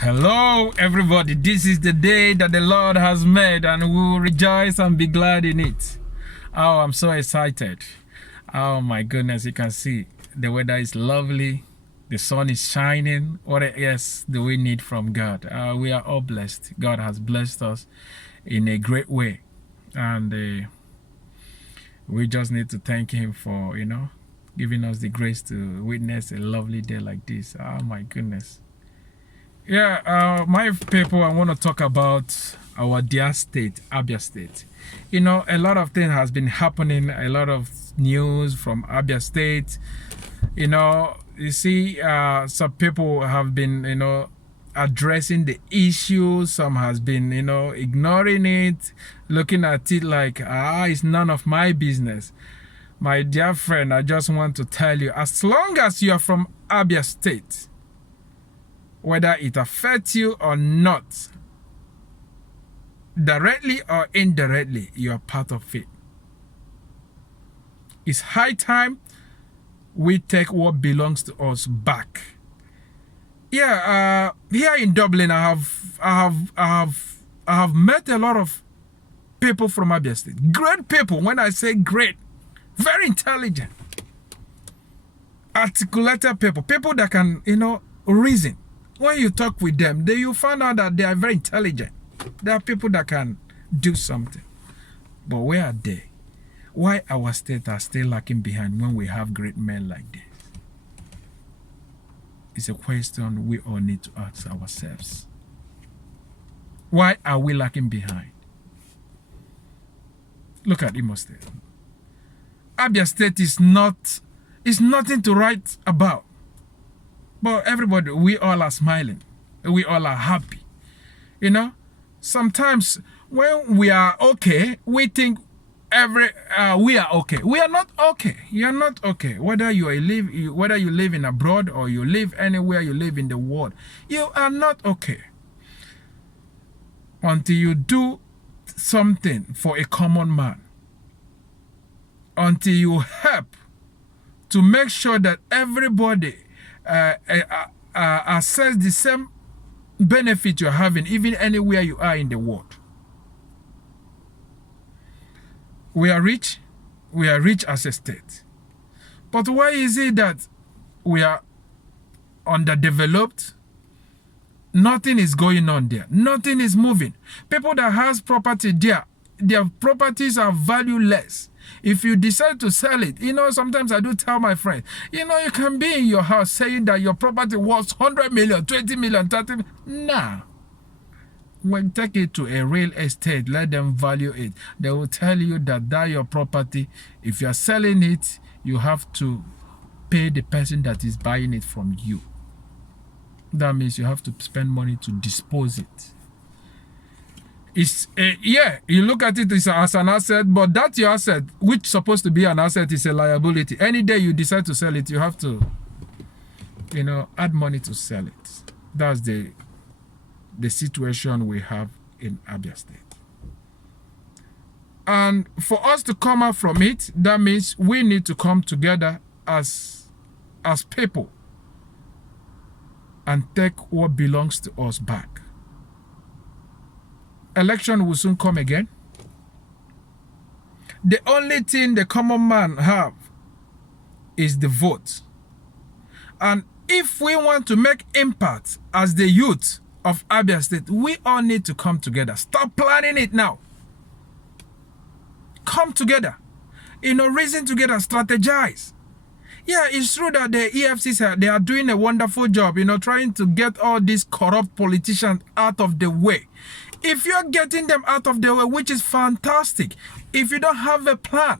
Hello, everybody. This is the day that the Lord has made, and we will rejoice and be glad in it. Oh, I'm so excited. Oh, my goodness. You can see the weather is lovely. The sun is shining. What else do we need from God? We are all blessed. God has blessed us in a great way. And we just need to thank Him for, giving us the grace to witness a lovely day like this. Oh, my goodness. Yeah, my people, I want to talk about our dear state, Abia State. A lot of things has been happening, a lot of news from Abia State. You see, some people have been, addressing the issue. Some has been, ignoring it, looking at it like, it's none of my business. My dear friend, I just want to tell you, as long as you are from Abia State, whether it affects you or not, directly or indirectly, you are part of it. It's high time we take what belongs to us back. Yeah, here in Dublin, I have met a lot of people from Abia State. Great people. When I say great, very intelligent, articulated people, people that can, reason. When you talk with them, you find out that they are very intelligent. There are people that can do something. But where are they? Why our state are still lacking behind when we have great men like this? It's a question we all need to ask ourselves. Why are we lacking behind? Look at Imo State. Abia State is nothing to write about. But everybody, we all are smiling. We all are happy. Sometimes when we are okay, we think we are okay. We are not okay. You are not okay. Whether you live in abroad or you live anywhere you live in the world, you are not okay. Until you do something for a common man. Until you help to make sure that everybody access the same benefit you're having, even anywhere you are in the world. We are rich as a state. But why is it that we are underdeveloped? Nothing is going on there. Nothing is moving. People that has property there, their properties are valueless. If you decide to sell it, sometimes I do tell my friends, you can be in your house saying that your property was 100 million, 20 million, 30 million. Nah. When take it to a real estate, let them value it. They will tell you that your property, if you are selling it, you have to pay the person that is buying it from you. That means you have to spend money to dispose it. It's you look at it as an asset, but that your asset, which is supposed to be an asset, is a liability. Any day you decide to sell it, you have to, add money to sell it. That's the situation we have in Abia State. And for us to come out from it, that means we need to come together as people and take what belongs to us back. Election will soon come again. The only thing the common man have is the vote. And if we want to make impact as the youth of Abia State, we all need to come together. Stop planning it now. Come together. Reason together, strategize. Yeah, it's true that the EFCs, they are doing a wonderful job, trying to get all these corrupt politicians out of the way. If you're getting them out of the way, which is fantastic, if you don't have a plan,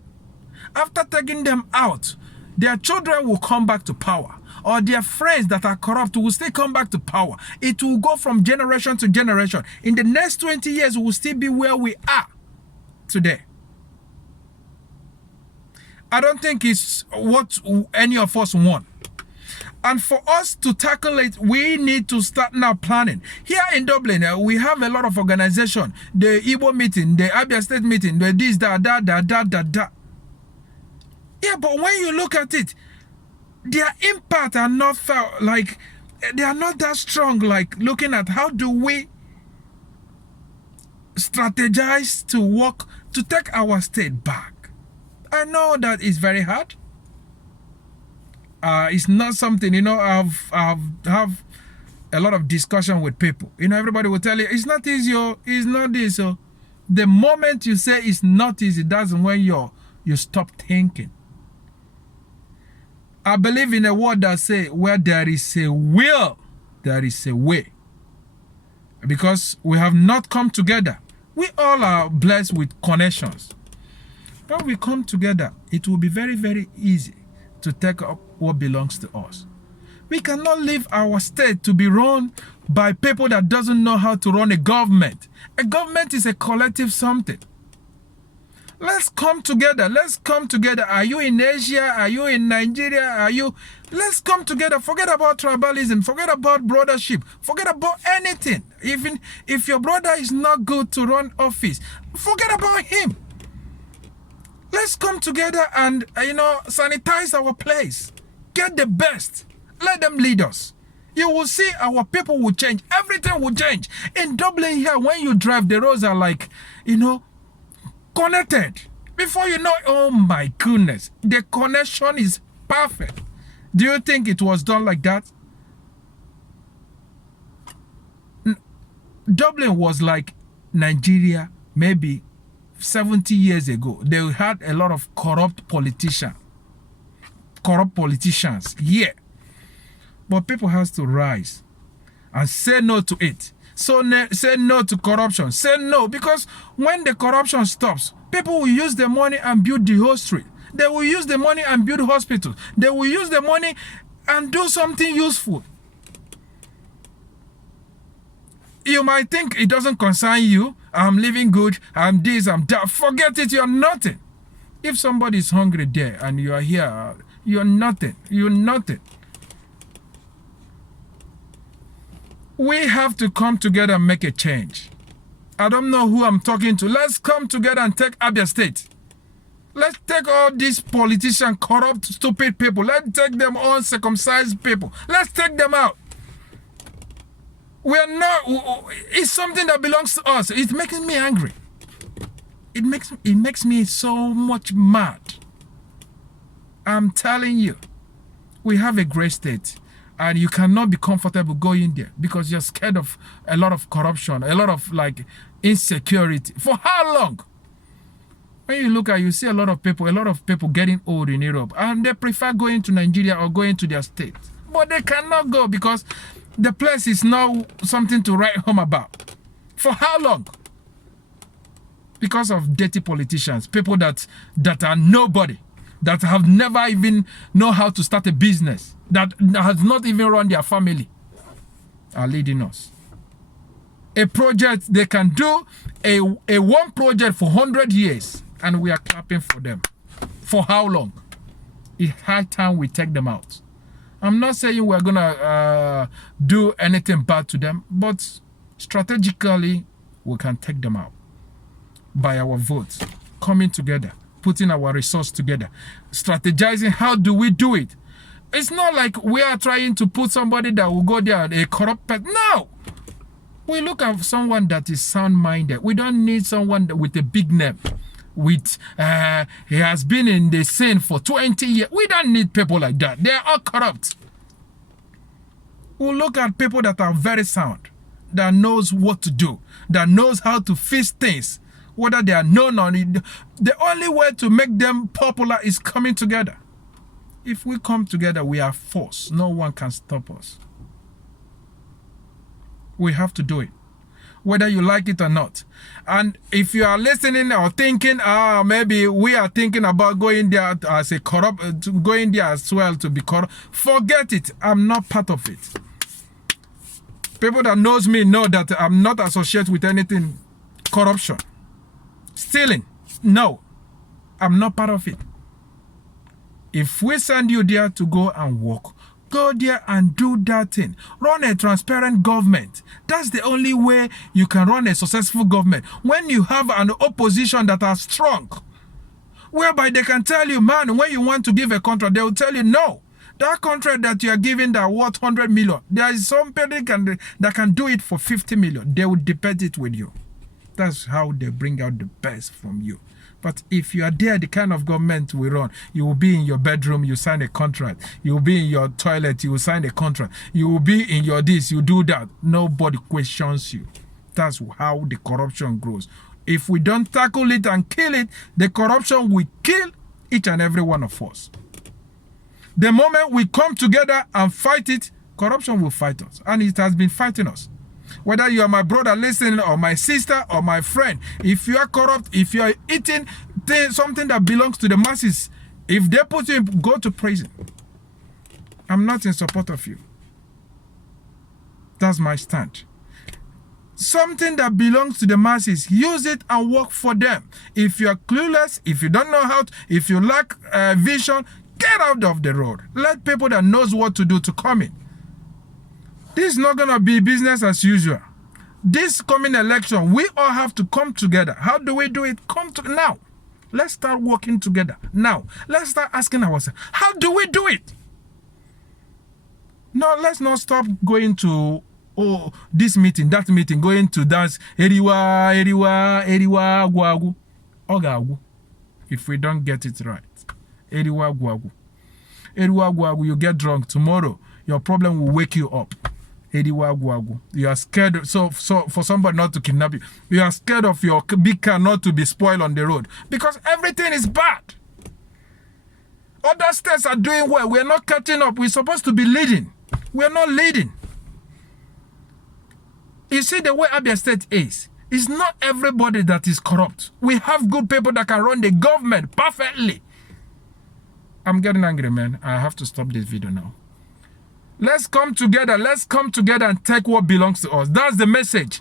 after taking them out, their children will come back to power, or their friends that are corrupt will still come back to power. It will go from generation to generation. In the next 20 years, we will still be where we are today. I don't think it's what any of us want. And for us to tackle it, we need to start now planning. Here in Dublin, we have a lot of organization. The Igbo meeting, the Abia State meeting, the this, that. Yeah, but when you look at it, their impact are not felt like They are not that strong, like looking at how do we strategize to work to take our state back. I know that it's very hard. It's not something, you know, I've have a lot of discussion with people. You know, everybody will tell you, it's not easy, it's not this. So the moment you say it's not easy, that's when you stop thinking. I believe in a word that say, where there is a will, there is a way. Because we have not come together. We all are blessed with connections. When we come together, it will be very, very easy to take up what belongs to us. We cannot leave our state to be run by people that doesn't know how to run a government. A government is a collective something. Let's come together. Let's come together. Are you in Asia? Are you in Nigeria? Let's come together. Forget about tribalism. Forget about brothership. Forget about anything. Even if your brother is not good to run office, forget about him. Let's come together and, sanitize our place. Get the best. Let them lead us. You will see our people will change. Everything will change. In Dublin here, when you drive, the roads are like, connected. Before you know, oh my goodness, the connection is perfect. Do you think it was done like that? Dublin was like Nigeria maybe 70 years ago. They had a lot of corrupt politicians. Yeah. But people has to rise and say no to it. So say no to corruption. Say no, because when the corruption stops, people will use the money and build the whole street. They will use the money and build hospitals. They will use the money and do something useful. You might think it doesn't concern you. I'm living good. I'm this, I'm that. Forget it. You're nothing. If somebody is hungry there and you are here, you're nothing. You're nothing. We have to come together and make a change. I don't know who I'm talking to. Let's come together and take Abia State. Let's take all these politicians, corrupt, stupid people. Let's take them uncircumcised people. Let's take them out. We are not, it's something that belongs to us. It's making me angry. It makes me so much mad. I'm telling you, we have a great state. And you cannot be comfortable going there because you're scared of a lot of corruption, a lot of insecurity. For how long? When you look at, you see a lot of people getting old in Europe, and they prefer going to Nigeria or going to their state. But they cannot go because the place is not something to write home about. For how long? Because of dirty politicians, people that are nobody, that have never even know how to start a business, that has not even run their family, are leading us. A project, they can do a one project for 100 years, and we are clapping for them. For how long? It's high time we take them out. I'm not saying we're gonna do anything bad to them, but strategically, we can take them out by our votes, coming together, putting our resources together, strategizing. How do we do it? It's not like we are trying to put somebody that will go there, a corrupt person. No! We look at someone that is sound-minded. We don't need someone with a big name. He has been in the scene for 20 years. We don't need people like that. They are all corrupt. We look at people that are very sound, that knows what to do, that knows how to fix things, whether they are known or not. The only way to make them popular is coming together. If we come together, we are force. No one can stop us. We have to do it, whether you like it or not. And if you are listening or thinking, maybe we are thinking about going there as a corrupt, going there as well to be corrupt, forget it. I'm not part of it. People that knows me know that I'm not associated with anything corruption, stealing. No, I'm not part of it. If we send you there to go and work, go there and do that thing. Run a transparent government. That's the only way you can run a successful government. When you have an opposition that are strong, whereby they can tell you, man, when you want to give a contract, they will tell you no. That contract that you are giving that worth 100 million, there is somebody that can do it for 50 million. They will debate it with you. That's how they bring out the best from you. But if you are there, the kind of government we run, you will be in your bedroom, you sign a contract. You will be in your toilet, you will sign a contract. You will be in your this, you do that. Nobody questions you. That's how the corruption grows. If we don't tackle it and kill it, the corruption will kill each and every one of us. The moment we come together and fight it, corruption will fight us. And it has been fighting us. Whether you are my brother listening or my sister or my friend, if you are corrupt, if you are eating something that belongs to the masses, if they put you in, go to prison. I'm not in support of you. That's my stand. Something that belongs to the masses, use it and work for them. If you are clueless, if you don't know how to, if you lack vision, get out of the road. Let people that knows what to do to come in. This is not going to be business as usual. This coming election, we all have to come together. How do we do it? Come to now. Let's start working together. Now, let's start asking ourselves, how do we do it? No, let's not stop going to this meeting, that meeting, going to dance. Eriwa, eriwa, eriwa, guagu. Ogagu. If we don't get it right. Eriwa, guagu. Eriwa, guagu, you get drunk tomorrow. Your problem will wake you up. You are scared, so for somebody not to kidnap you. You are scared of your big car not to be spoiled on the road because everything is bad. Other states are doing well. We are not catching up. We're supposed to be leading. We are not leading. You see the way Abia State is. It's not everybody that is corrupt. We have good people that can run the government perfectly. I'm getting angry, man. I have to stop this video now. Let's come together. Let's come together and take what belongs to us. That's the message.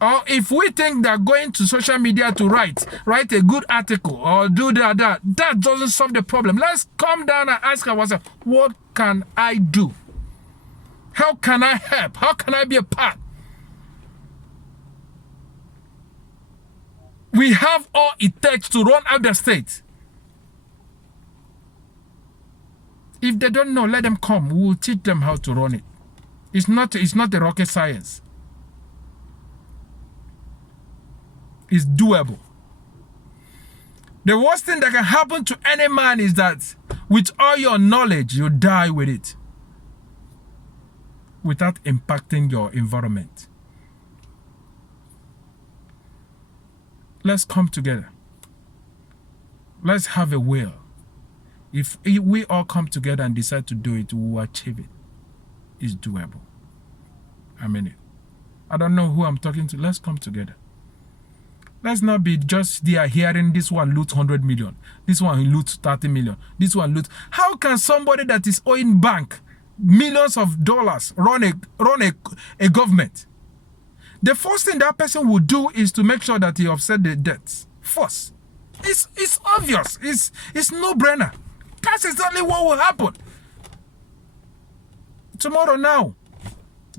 Or if we think that going to social media to write a good article or do that doesn't solve the problem. Let's come down and ask ourselves, what can I do? How can I help? How can I be a part? We have all it takes to run Abia State. If they don't know, let them come. We will teach them how to run it. It's not a rocket science. It's doable. The worst thing that can happen to any man is that with all your knowledge, you die with it without impacting your environment. Let's come together. Let's have a will. If we all come together and decide to do it, we will achieve it. It's doable. I mean it. I don't know who I'm talking to. Let's come together. Let's not be just there hearing this one loot 100 million. This one loot 30 million. This one loot. How can somebody that is owing bank millions of dollars run a government? The first thing that person will do is to make sure that he offset the debts first. It's obvious. It's no-brainer. That's exactly what will happen. Tomorrow now,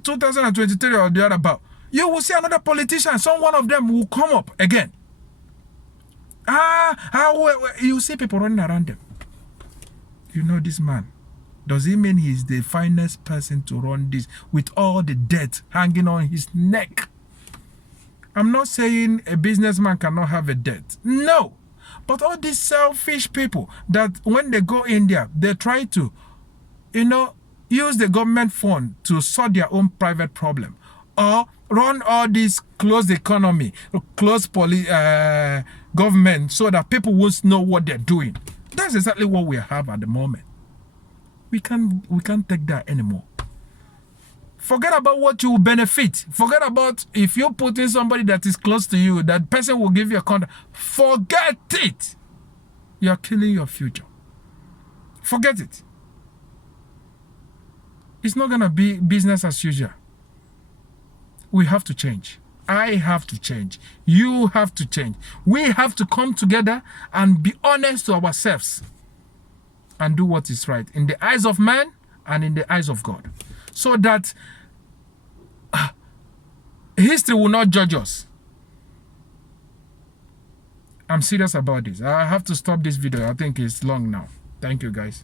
2023 or the other about, you will see another politician, some one of them will come up again. You see people running around them. You know this man. Does he mean he's the finest person to run this with all the debt hanging on his neck? I'm not saying a businessman cannot have a debt. No. But all these selfish people that when they go in there, they try to, use the government fund to solve their own private problem. Or run all this closed economy, closed government so that people won't know what they're doing. That's exactly what we have at the moment. We can't take that anymore. Forget about what you will benefit. Forget about if you put in somebody that is close to you, that person will give you a contract. Forget it. You are killing your future. Forget it. It's not going to be business as usual. We have to change. I have to change. You have to change. We have to come together and be honest to ourselves and do what is right in the eyes of man and in the eyes of God. So that history will not judge us. I'm serious about this. I have to stop this video. I think it's long now. Thank you, guys.